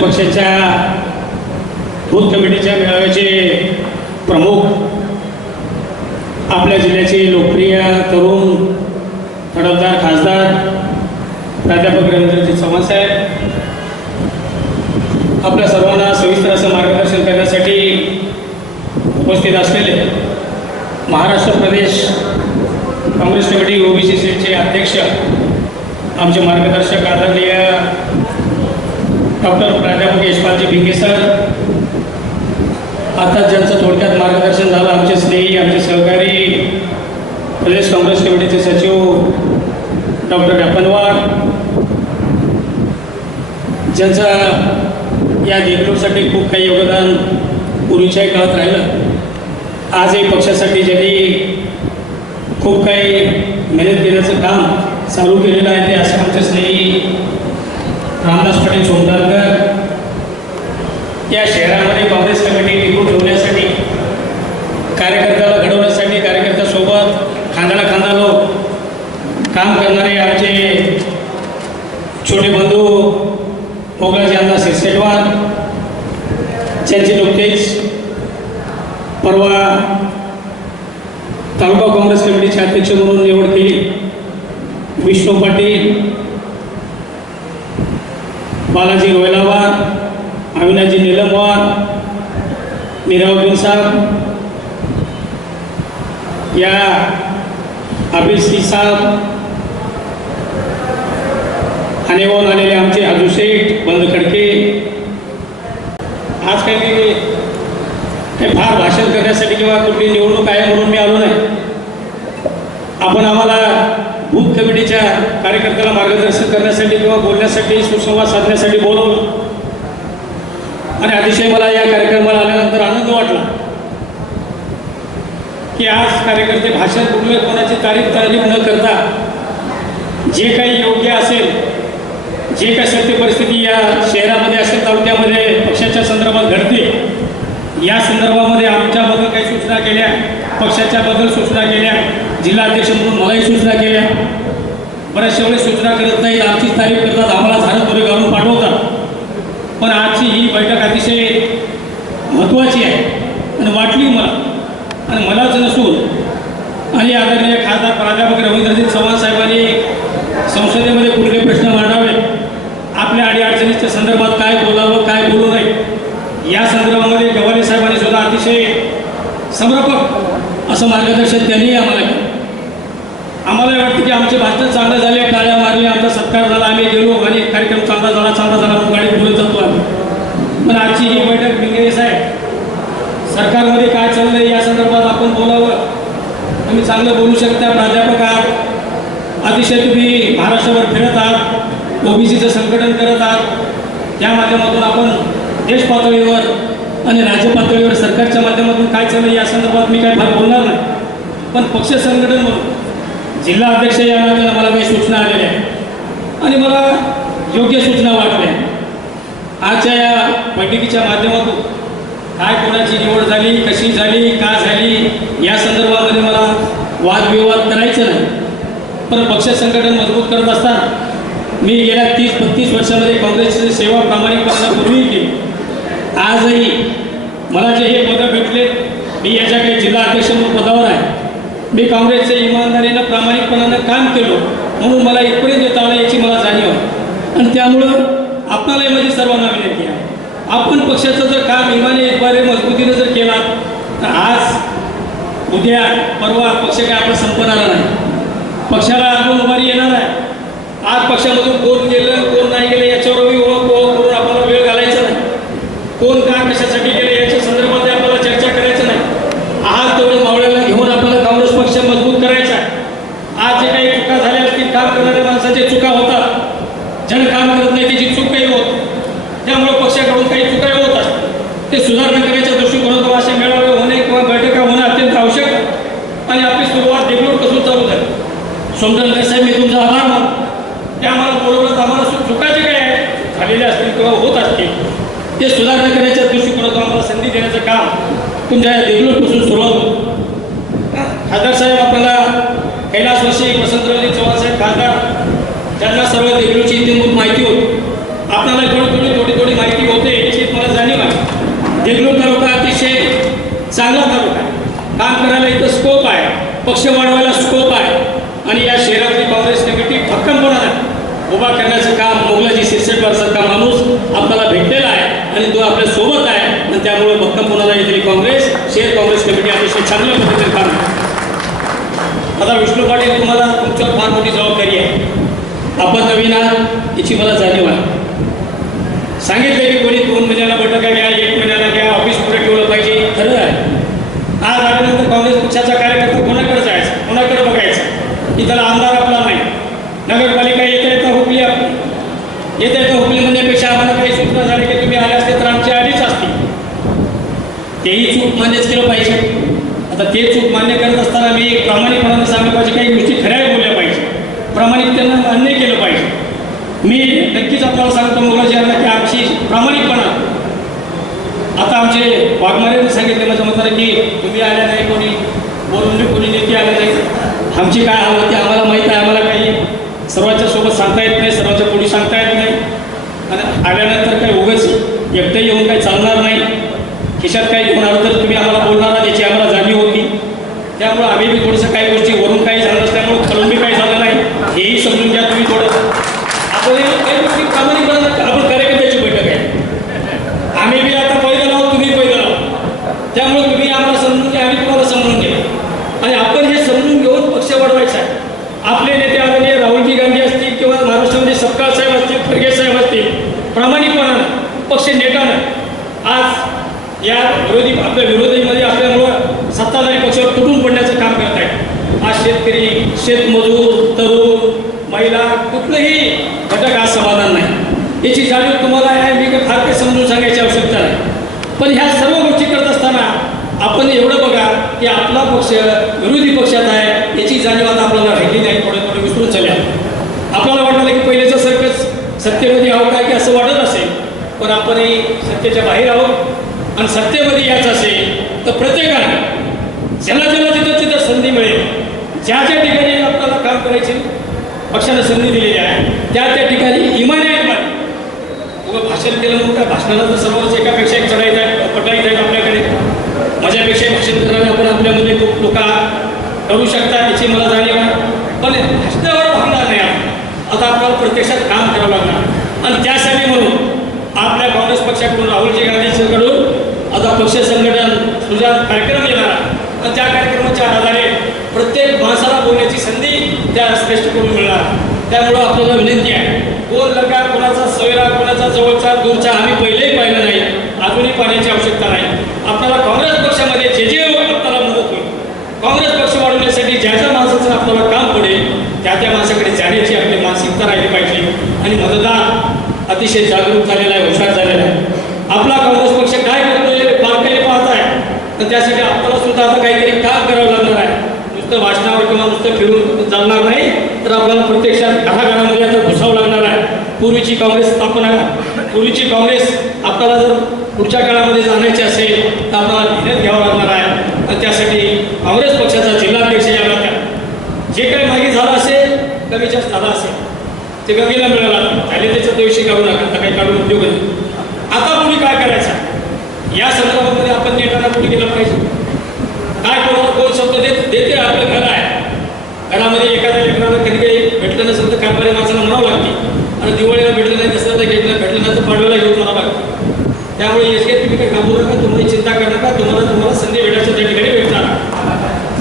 पक्षाच्या बूथ कमिटीच्या मेळाव्याचे प्रमुख, आपल्या जिल्ह्याचे लोकप्रिय तरुण तडफदार खासदार प्राध्यापक रवींद्रजी चव्हाण साहेब, आपल्या सर्वांना सविस्तर असं मार्गदर्शन करण्यासाठी उपस्थित असलेले महाराष्ट्र प्रदेश काँग्रेस कमिटी ओबीसी सेलचे अध्यक्ष, आमचे मार्गदर्शक आदरणीय डॉक्टर प्राध्यापक यशपालजी भिंगे सर, आता ज्यांचं थोडक्यात मार्गदर्शन झालं, आमचे स्नेही, आमचे सहकारी प्रदेश काँग्रेस कमिटीचे सचिव डॉक्टर डॅपनवार, ज्यांचा या देगलूरसाठी खूप काही योगदान पूर्वीच्याही काळात राहिलं, आजही पक्षासाठी ज्यांनी खूप काही मेहनत केल्याचं काम चालू केलेलं आहे, ते असे आमचे स्नेही रामदास पाटील सोमदारकर, या शहरामध्ये काँग्रेस कमिटी टिकून ठेवण्यासाठी, कार्यकर्त्याला घडवण्यासाठी, कार्यकर्त्यासोबत खांद्याला खांदा लोक काम करणारे आमचे छोटे बंधू मोगलाजी अण्णा सिरसेटवार, ज्यांची नुकतेच परवा तालुका काँग्रेस कमिटीचे अध्यक्ष म्हणून निवड केली, विष्णू पाटील, बालाजी रोयलावार, अविनाशजी नीलमवार, निरावुद्दीन साहब, या आबिद सिंह साहब, आणेवाहून आलेले आमचे आजू शेठ, बंद खडके, आज काही फार भाषण करण्यासाठी किंवा कुठली निवडणूक आहे म्हणून मी आलो नाही. आपण आम्हाला बूथ कमिटीच्या कार्यकर्त्याला मार्गदर्शन करण्यासाठी किंवा बोलण्यासाठी, सुसंवाद साधण्यासाठी बोलवलं आणि अतिशय मला या कार्यक्रमाला आल्यानंतर आनंद वाटला की आज कार्यकर्ते भाषण कुठले कोणाची तारीफ न करता जे काही योग्य असेल, जे काही सत्य परिस्थिती या शहरामध्ये असेल, तालुक्यामध्ये पक्षाच्या संदर्भात घडते, या संदर्भामध्ये आमच्याबद्दल काही सूचना केल्या, पक्षाच्याबद्दल सूचना केल्या, जिल्हाध्यक्ष म्हणून मलाही सूचना केल्या. बऱ्याचशा वेळेस सूचना करत नाहीत, आमचीच तारीफ करतात, आम्हाला झाडं पुरे घालून पाठवतात. पण आजची ही बैठक अतिशय महत्त्वाची आहे आणि वाटली मला, आणि मलाच नसून आणि आदरणीय खासदार प्राध्यापक रवींद्रजी चव्हाण साहेबांनी संसदेमध्ये कुठले प्रश्न मांडावे, आपल्या अडीअडचणीच्या संदर्भात काय बोलावं, काय बोलू नये, या संदर्भामध्ये गवाले साहेबांनी सुद्धा अतिशय समर्पक असं मार्गदर्शन त्यांनी आम्हाला केलं. आम्हाला वाटतं की आमचे भाषण चांगलं झाले, टाळ्या मारल्या, आमचा सत्कार झाला, आम्ही गेलो आणि कार्यक्रम चांगला झाला म्हणून गाडी पुढे जातो आम्ही. पण आजची ही बैठक भिंगे साहेब, सरकारमध्ये काय चाललं या संदर्भात आपण बोलावं. तुम्ही चांगलं बोलू शकता, प्राध्यापक आहात, अतिशय तुम्ही महाराष्ट्रभर फिरत आहात, ओबीसीचं संघटन करत आहात, त्या माध्यमातून आपण देश पातळीवर आणि राज्य पातळीवर सरकारच्या माध्यमातून काय चाललं या संदर्भात मी काय फार बोलणार नाही. पण पक्ष संघटन म्हणून जिल्हा अध्यक्ष या नात्याने मला काही सूचना आलेल्या आहेत आणि मला योग्य सूचना वाटल्या. आजच्या या बैठकीच्या माध्यमातून काय कोणाची निवड झाली, कशी झाली, का झाली या संदर्भामध्ये मला वादविवाद करायचं नाही. पण पक्ष संघटन मजबूत करत असताना मी गेल्या 30-32 वर्षामध्ये काँग्रेसची सेवा प्रामाणिकपणाने पूर्वी केली. आजही मला जे हे पदं भेटले, मी याच्या काही जिल्हा अध्यक्ष म्हणून पदावर आहे, मी काँग्रेसचे इमानदारीनं प्रामाणिकपणानं काम केलं म्हणून मला इथपर्यंत येता आलं याची मला जाणीव आहे. आणि त्यामुळं आपणालाही माझी सर्वांना विनंती आहे, आपण पक्षाचं जर काम इमाने मजबूतीनं जर केला तर आज उद्या परवा पक्ष काय आपला संपणारा नाही, पक्षाला अजून उभारी येणार आहे. आज पक्षामधून कोण गेलं कोण नाही गेलं याच्यावरही ओळख करून आपल्याला वेळ घालायचा नाही, कोण का कशासाठी गेले याच्या संदर्भात आपल्याला चर्चा करायचं नाही. आज तेवढं मावळ्याला घेऊन आपल्याला काँग्रेस पक्ष मजबूत करायचा आहे. आज जे काही चुका झाल्या असतील, काम करणाऱ्या माणसाच्या चुका होतात, जण काम करत नाही त्याची चूक काही होत, त्यामुळे पक्षाकडून काही चुकाही होत असतात, ते सुधारणा करण्याच्या दृष्टिकोनातून असे मेळावे होणे किंवा बैठका होणं अत्यंत आवश्यक आहे. आणि आपली सुरुवात देगलूर पासून चालू झाली. सोमदंडकर साहेब, मी तुमचा आभार मानतो, ते आम्हाला बोलवलं, आम्हाला चुकाचे काय आहे झालेले असतील किंवा होत असतील ते सुधारणा करण्याच्या दृष्टिकोनातून आम्हाला संधी देण्याचं काम तुमच्या या देगलूरपासून सुरुवात होतं. खासदार साहेब, आपल्याला कैलासवासी वसंतरावजी चव्हाण साहेब खासदार, ज्यांना सर्व देगलूरची इतिहास माहिती होती, आपल्याला थोडी माहिती होती. चांगला तालुका आहे, काम करायला इथं स्कोप आहे, पक्ष वाढवायला स्कोप आहे आणि या शहरातली काँग्रेस कमिटी भक्कमपणाने उभा करण्याचं काम मोगलाजी शिरसेटवरसारखा माणूस आपल्याला भेटलेला आहे आणि तो आपल्या सोबत आहे आणि त्यामुळे भक्कमपणाला येथील काँग्रेस शहर काँग्रेस कमिटी अतिशय चांगल्या पद्धतीने काम करते. आता विष्णू पाटील तुम्हाला तुमच्यावर फार मोठी जबाबदारी आहे. आपण नवीन आहात याची मला जाणीव आहे. सांगितलं की कोणी 2 महिन्याला बैठका घ्या, 1 महिन्याला घ्या, ऑफिस पुढे ठेवलं पाहिजे. खरं आहे. आज आल्यानंतर काँग्रेस पक्षाचा कार्यकर्ता कोणाकडे जायचा, कोणाकडे बघायचा की त्याला आमदार आपला नाही, नगरपालिका येता हुकली आपली, येता हुकली म्हणण्यापेक्षा आम्हाला काही सूचना झाली की तुम्ही आले असते तर आमची आधीच असती. तेही चूक मान्यच केलं पाहिजे. आता ते चूक मान्य करत असताना मी प्रामाणिकपणाने सांगलं पाहिजे, काही गोष्टी खऱ्या बोलल्या पाहिजे, प्रामाणिकतेनं मान्य केलं पाहिजे. मी नक्कीच आपल्याला सांगतो मोगलाजी यांना की आमची प्रामाणिकपणा, आता आमचे वाघमारेने सांगितले माझ्या मताने की तुम्ही आल्या नाही, कोणी बोलून कोणी नेते आले नाही. आमची काय हाल होती आम्हाला माहीत आहे. आम्हाला काही सर्वांच्या सोबत सांगता येत नाही, सर्वांच्या पुढे सांगता येत नाही आणि आल्यानंतर काही उगाच एकटं येऊन काही चालणार नाही. खिशात काही घेऊन आलं तर तुम्ही आम्हाला बोलणार याची आम्हाला जाणीव होती. त्यामुळं आम्ही बी थोडंसं काही गोष्टी वरून काही झालं नसल्यामुळं खालून बी काही झालं नाही हेही समजून घ्या तुम्ही. थोडं आपण काही गोष्टी प्रामाणिकपणे आपण कार्यकर्त्याची बैठक आहे. आम्ही बी आता पैदल आहोत, तुम्ही पैदल आहोत. त्यामुळे तुम्ही आम्हाला समजून घ्या, आम्ही तुम्हाला समजून घ्या आणि आपण हे समजून घेऊन पक्ष वाढवायचा आहे. आपले नेते आदरणीय राहुलजी गांधी असतील किंवा महाराष्ट्रामध्ये सपकाळ साहेब असतील, खरगे साहेब असतील, प्रामाणिकपणानं पक्ष नेटानं आज या आपल्या विरोधीमध्ये असल्यामुळं सत्ताधारी पक्षावर तुटून पडण्याचं काम करत आहेत. आज शेतकरी, शेतमजूर, तरुण, महिला कुठलंही घटक आज समाधान नाही. याची जाणीव तुम्हाला आहे. मी काही फार काही समजून सांगायची आवश्यकता नाही. पण ह्या सर्व गोष्टी करत असताना आपण एवढं बघा की आपला पक्ष विरोधी पक्षात आहे याची जाणीव आता आपल्याला राहिली नाही. थोडं विसरून चालल्या. आपल्याला वाटलं की पहिलेचं सरकच सत्तेमध्ये आहोत काय की असं वाटत असेल, पण आपणही सत्तेच्या बाहेर आहोत आणि सत्तेमध्ये यायचं असेल तर प्रत्येकाने ज्याला जिथं संधी मिळेल, ज्या ठिकाणी आपल्याला काम करायचे पक्षाने संधी दिलेली आहे त्या ठिकाणी इमाने भाषण केलं म्हणून काय भाषणाला तर सर्वच एकापेक्षा एक चढायचं आहे, पटायचं आहे आपल्याकडे. माझ्यापेक्षा भाषण करायला आपण आपल्यामध्ये खूप लोक करू शकता याची मला जाणीव आहे. पण भाषणावर भागणार नाही. आता आपल्याला प्रत्यक्षात काम करावं लागणार आणि त्यासाठी म्हणून आपल्या काँग्रेस पक्षाकडून राहुलजी गांधीकडून आता पक्ष संघटन तुझा कार्यक्रम येणार आणि त्या कार्यक्रमाच्या आधारे प्रत्येक माणसाला बोलण्याची संधी त्या श्रेष्ठकडून मिळणार. त्यामुळं आपल्याला विनंती आहे, कोण लगा, कोणाचा सोयरा, कोणाचा जवळचा दूरचा आम्ही पहिलेही पाहिलं नाही, अजूनही पाहण्याची आवश्यकता नाही. आपल्याला काँग्रेस पक्षामध्ये जे आपल्याला मदत होईल, काँग्रेस पक्ष वाढवण्यासाठी ज्या माणसाचं आपल्याला काम पडेल त्या माणसाकडे जाण्याची आपली मानसिकता राहिली पाहिजे. आणि मतदार अतिशय जागरूक झालेला आहे, हुशार झालेला आहे. आपला काँग्रेस पक्ष काय करतोय बारकाईने पाहत आहे तर त्यासाठी आपल्याला सुद्धा आता काहीतरी काम करावं लागणार आहे. नुसतं भाषणावर किंवा नुसतं फिरून चालणार नाही तर आपल्याला प्रत्यक्षात घराघरामध्ये आता घुसावं लागणार आहे. पूर्वीची काँग्रेस स्थापना, पूर्वीची काँग्रेस आपल्याला जर पुढच्या काळामध्ये जाण्याची असेल तर आपल्याला मेहनत घ्यावं लागणार आहे. आणि त्यासाठी काँग्रेस पक्षाचा जिल्हाध्यक्ष या नात्याने जे काही मागे झालं असेल, कमी जास्त झालं असेल ते गंगेला मिळाला झाले, त्याच्या दिवशी काढू नका, काही काढून उद्योग नाही. आता पुढे काय करायचं या संदर्भामध्ये आपण नेटाला पुढे गेलं पाहिजे. काय कोणाला कोण शब्द देते आपलं घर आहे, घरामध्ये एखाद्या लेकराला कधी काही भेटलं नसेल तर काय बरे माणसाला म्हणावं लागते आणि दिवाळीला भेटलं नाही तसं तर भेटलं नाही तर पाडव्याला घेऊन म्हणावं लागतं. त्यामुळे याचे तुम्ही काही घाबरू नका, तुम्हाला चिंता करू नका, तुम्हाला संधी भेटायच्या त्या ठिकाणी भेटणार.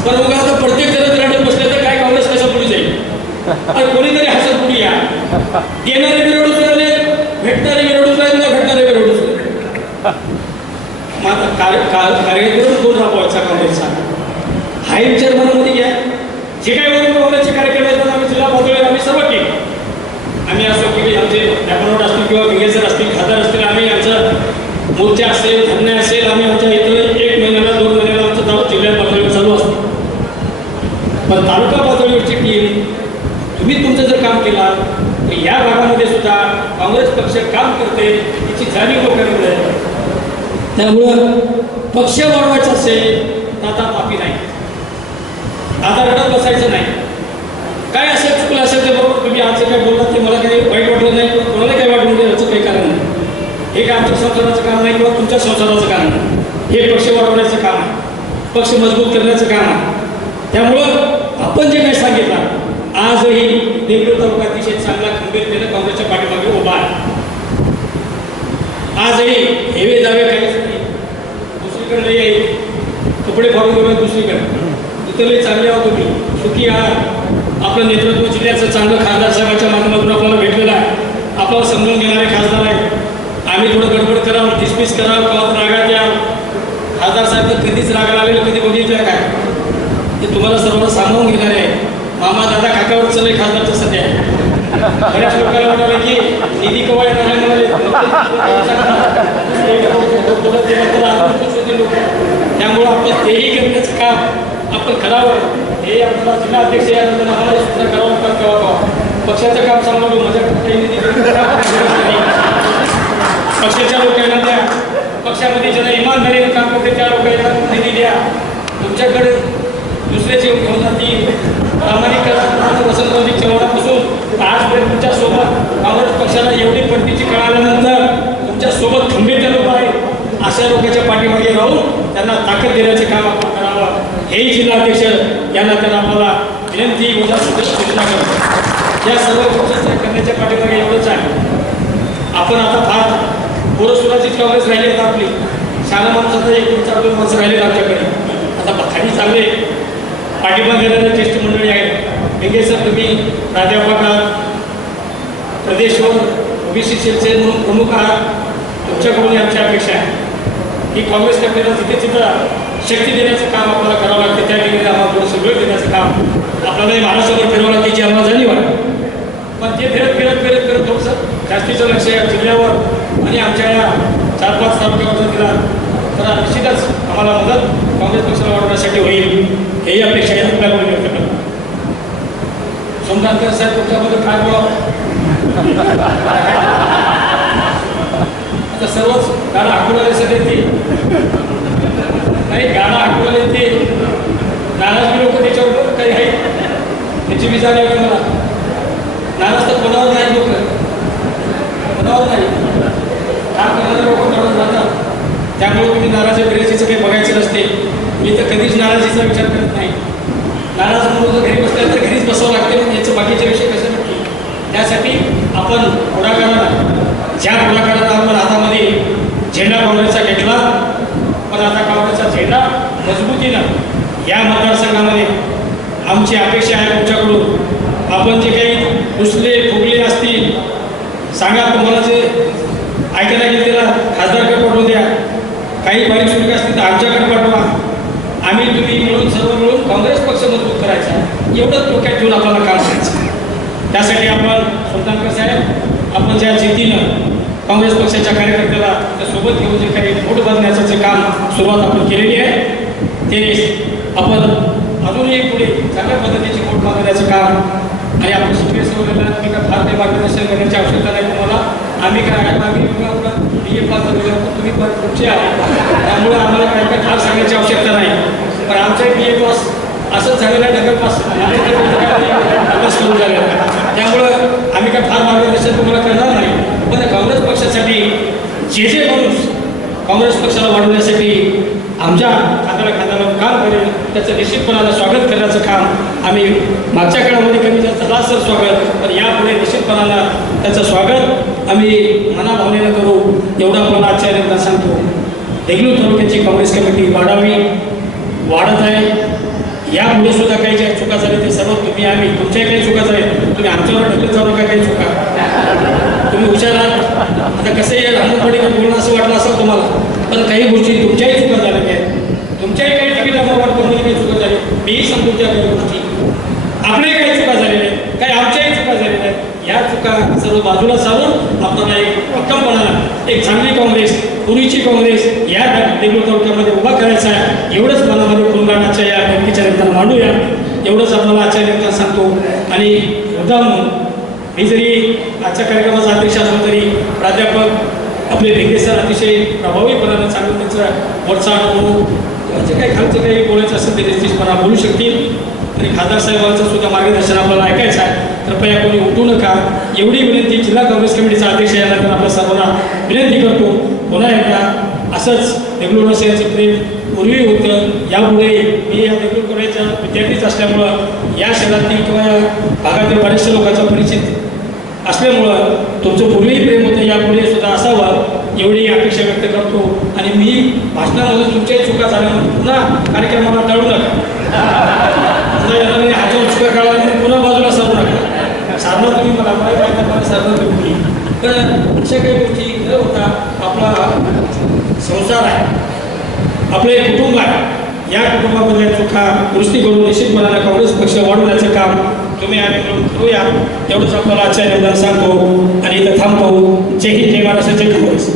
पण मग आता प्रत्येक जण रडत बसले तर काय काँग्रेस कशा पुढे जाईल आणि कोणीतरी हसत पुढे या. येणारे विरोधच राहिले, भेटणारे विरोधच राहिले, न भेटणारे विरोधच राहिले. मग आता कार्यक्रम कोण राबवायचा काँग्रेसचा हा विचार मनामध्ये घ्या. जे काही वरून काँग्रेसचे कार्यक्रम येतात आम्ही जिल्हा पातळीवर आम्ही सर्व केले. आम्ही असो की आमचे डॅपनोट असतील किंवा विंगेसर असतील, खासदार असतील, आम्ही आमचं मोर्चा असेल, धरणे असेल, आम्ही आमच्या इथं 1 महिन्याला 2 महिन्याला आमचं नाव जिल्हा पातळीवर चालू असतं. पण तालुका पातळीवरची टीम तुम्ही तुमचं जर काम केलं तर या भागामध्ये सुद्धा काँग्रेस पक्ष काम करते याची जाणीव लोकांकडे आहे. त्यामुळं पक्ष वाढवायचा असेल तर आता पापी नाही, आता रडत बसायचं नाही. काय असेल चुकलं असेल ते बरोबर तुम्ही आज काय बोललात ते मला काही वाईट वाटलं नाही किंवा कोणाला काही वाटून द्यायचं काही कारण नाही. हे काय आमच्या संसाराचं काम नाही किंवा तुमच्या संसाराचं काम नाही, हे पक्ष वाढवण्याचं काम आहे. पक्ष मजबूत करण्याचं काम आहे. त्यामुळं आपण जे काही सांगितलं आजही देगलूर तालुका अतिशय चांगला खंबीरतेने काँग्रेसच्या पाठीमागे उभा आहे. आजही हेवे दावे काहीच नाही. दुसरीकडे येईल कपडे फाडून घेऊन दुसरीकडे इतरही चांगले आहोत तुम्ही सुखी आहात. आपलं नेतृत्व जिल्ह्याचं चांगलं खासदार साहेबांच्या माध्यमातून आपल्याला भेटलेलं आहे. आपल्याला समजून घेणारे खासदार आहेत. आम्ही थोडं गडबड करावं डिसमिस करावं किंवा रागात यावं. खासदार साहेब तर कधीच रागाला आलेलं कधी बघितलं काय ते तुम्हाला सर्वांना सांगून घेणारे आहे. मामा दादा काकावर चाललंय खासदारचं सध्या. बऱ्याच लोकांना म्हणाले की निधी कवा येणार आहे म्हणाले. त्यामुळं आपण तेही करण्याचं काम आपण करावं. हे आपला जिल्हा अध्यक्ष यानंतर आम्हाला सुद्धा करावं का केव्हा पक्षाचं काम सांगतो माझ्या पक्षाच्या लोकांना द्या. पक्षामध्ये ज्याला इमानदारीने काम करते त्या लोकांना निधी द्या. तुमच्याकडे दुसऱ्याचे घेऊन जातील प्रामाणिक वसंतरावजी चव्हाणापासून आजपर्यंत तुमच्यासोबत काँग्रेस पक्षाला एवढी पडतीची कळाल्यानंतर तुमच्यासोबत खंबीर लोक आहेत अशा लोकांच्या पाठीमागे राहून त्यांना ताकद देण्याचे काम आपण करावं. हेही जिल्हा अध्यक्ष यांना त्यांना आम्हाला विनंती सूचना करतो. या सर्व गोष्टी करण्याच्या पाठीमागे एवढंच आहे. आपण आता फार पोरसुराचीच काँग्रेस राहिली आता आपली शाळा माणसाचा एक 4-2 माणसं राहिले आमच्याकडे. आता खाली चांगले पाठिंबा देणारे ज्येष्ठ मंडळी आहेत. वेगळे सर तुम्ही प्राध्यापक आहात प्रदेशवर ओबीसी सेलचे म्हणून प्रमुख आहात. तुमच्याकडून आमची अपेक्षा आहे की काँग्रेस पक्षाला तिथे तिथं शक्ती देण्याचं काम आपल्याला करावं लागतं. त्या ठिकाणी आम्हाला थोडं सगळं देण्याचं काम आपल्याला महाराष्ट्रावर फिरवावं लागते याची आम्हाला जाणीव आहे. पण ते फिरत थोडंसं जास्तीचं लक्ष या जिल्ह्यावर आणि आमच्या या 4-5 तालुक्यावर दिला तर निश्चितच आम्हाला मदत काँग्रेस पक्षाला वाढवण्यासाठी होईल हेही अपेक्षा आहे. आपल्याकडून व्यक्त करतो. सोमनाथकर साहेब तुमच्याबद्दल काय बोलावं आता सर्वच गाणं आठवणारे सगळे ते नाही गाणं आठवणारे ते नाराजगी लोक त्याच्यावर काही आहेत त्याची मी जाणीव आहे मला. नाराज तर कोणावर नाही लोक कोणावर नाही काम करणारे लोक नाराज राहतात. त्यामुळे तुम्ही नाराजी बिराजीचं काही बघायचं नसते. मी तर कधीच नाराजीचा विचार करत नाही. नाराज म्हणून जर घरी बसल्या तर घरीच बसावं लागते. मग याचं बाकीचे विषय कसे नक्की त्यासाठी आपण पुढाकाराला ज्या पुढाकाराला आपण हातामध्ये झेंडा काँग्रेसचा घेतला पण आता काँग्रेसचा झेंडा मजबूतीनं या मतदारसंघामध्ये आमची अपेक्षा आहे तुमच्याकडून. आपण जे काही दुसरे फुगले असतील सांगा तुम्हाला जे ऐकायला गेलं त्याला खासदारकडे पाठवून द्या. काही बारीक सुविधा असतील तर आमच्याकडे पाठवा. आम्ही तुम्ही मिळून सर्व मिळून काँग्रेस पक्ष मजबूत करायचा एवढंच डोक्यात घेऊन आपल्याला काम करायचं. त्यासाठी आपण सुलतानकर साहेब आपण ज्या जिद्दीनं काँग्रेस पक्षाच्या कार्यकर्त्याला सोबत घेऊन जे काही वोट बांधण्याचं जे काम सुरुवात आपण केलेली आहे ते आपण अजूनही पुढे चांगल्या पद्धतीची वोट बांधण्याचं काम आणि आपण सगळे सवयला तुम्ही काय फार काही मार्गदर्शन करण्याची आवश्यकता नाही तुम्हाला. आम्ही काय आम्ही BA पास झालेलो तुम्ही पण पुढचे आहे त्यामुळे आम्हाला काय फार सांगण्याची आवश्यकता नाही. पण आमच्या BA पास असंच झालेलं आहे ढकल पास अभ्यास करून झालेला आहे. त्यामुळं आम्ही काय फार मार्गदर्शन तुम्हाला करणार नाही. पण काँग्रेस पक्षासाठी जे माणूस काँग्रेस पक्षाला वाढवण्यासाठी आमच्या खात्याला काम करेल त्याचं निश्चितपणानं स्वागत करण्याचं काम आम्ही मागच्या काळामध्ये कमी जास्त झाला असेल स्वागत पण यापुढे निश्चितपणानं त्याचं स्वागत आम्ही मनाभावनेनं करू एवढं आपण आजच्या नेत्यांना सांगतो. देगलूर तालुक्याची काँग्रेस कमिटी वाढावी वाढत आहे. यापुढे सुद्धा काही ज्या चुका झाल्या ते सर्व तुम्ही आम्ही तुमच्याही काही चुका झाल्या तुम्ही आमच्यावर ढकलत जाऊ नका. काही चुका तुम्ही हुशार आहात. आता कसं आहे लहानपणी बोलणं असं वाटलं असेल तुम्हाला पण काही गोष्टी तुमच्याही चुका झालेल्या आहेत. तुमच्याही काही टीव्ही वाट करण्याची काही चुका झाली मीही समजून त्या काही गोष्टी आपल्याही काही चुका झालेल्या आहेत काही आमच्याही चुका झालेल्या आहेत. या चुका सर्व बाजूला सारून आपल्याला एक भक्कमपणानं एक चांगली काँग्रेस पूर्वीची काँग्रेस या देगलूर तालुक्यामध्ये उभा करायचा आहे. एवढंच मनामध्ये फुलगाण्याच्या या व्यक्तीच्या निमित्तानं मांडूया एवढंच आपल्याला आजच्या निमित्तानं सांगतो. आणि मुद्दाम मी जरी आजच्या कार्यक्रमाचा अध्यक्ष असलो तरी प्राध्यापक आपले भेंगे सर अतिशय प्रभावीपणानं चांगलं त्यांचं वरचाढ करू जे काही खालचं काही बोलायचं असेल ते निश्चितपणा बोलू शकतील. आणि खासदार साहेबांचं सुद्धा मार्गदर्शन आपल्याला ऐकायचं आहे. कृपया कोणी उठू नका एवढी विनंती जिल्हा काँग्रेस कमिटीचा अध्यक्ष यानंतर आपल्या सर्वांना विनंती करतो. पुन्हा एकदा असं असंच देगलूर वासियांचं प्रेम पूर्वी होतं, यापुढे मी या देगलूर कॉलेजचा विद्यार्थीच असल्यामुळं या शहरातील किंवा या भागातील बऱ्याचशा लोकांचा परिचित असल्यामुळं तुमचं पूर्वीही प्रेम होतं, यापुढे सुद्धा असावं एवढी अपेक्षा व्यक्त करतो. आणि मी भाषणामधून तुमच्याही चुका झाल्या म्हणून पुन्हा कार्यक्रमाला टाळू नका. पुन्हा येणारे हातावर चुका काढा म्हणून पुन्हा बाजूला सारू नका. सारणार तुम्ही मला मला सारणार तुम्ही. तर अशा काही गोष्टी न होता आपला संसार आहे, आपलं एक कुटुंब आहे. या कुटुंबामध्ये चुका दुरुस्ती करून निश्चितपणाने काँग्रेस पक्ष वाढवण्याचं काम तुम्ही आम्ही मिळून करूया. एवढंच आपल्याला आजच्या निवेदन सांगतो आणि इथं थांबतो. जय हिंद, जय महाराष्ट्र, जय काँग्रेस.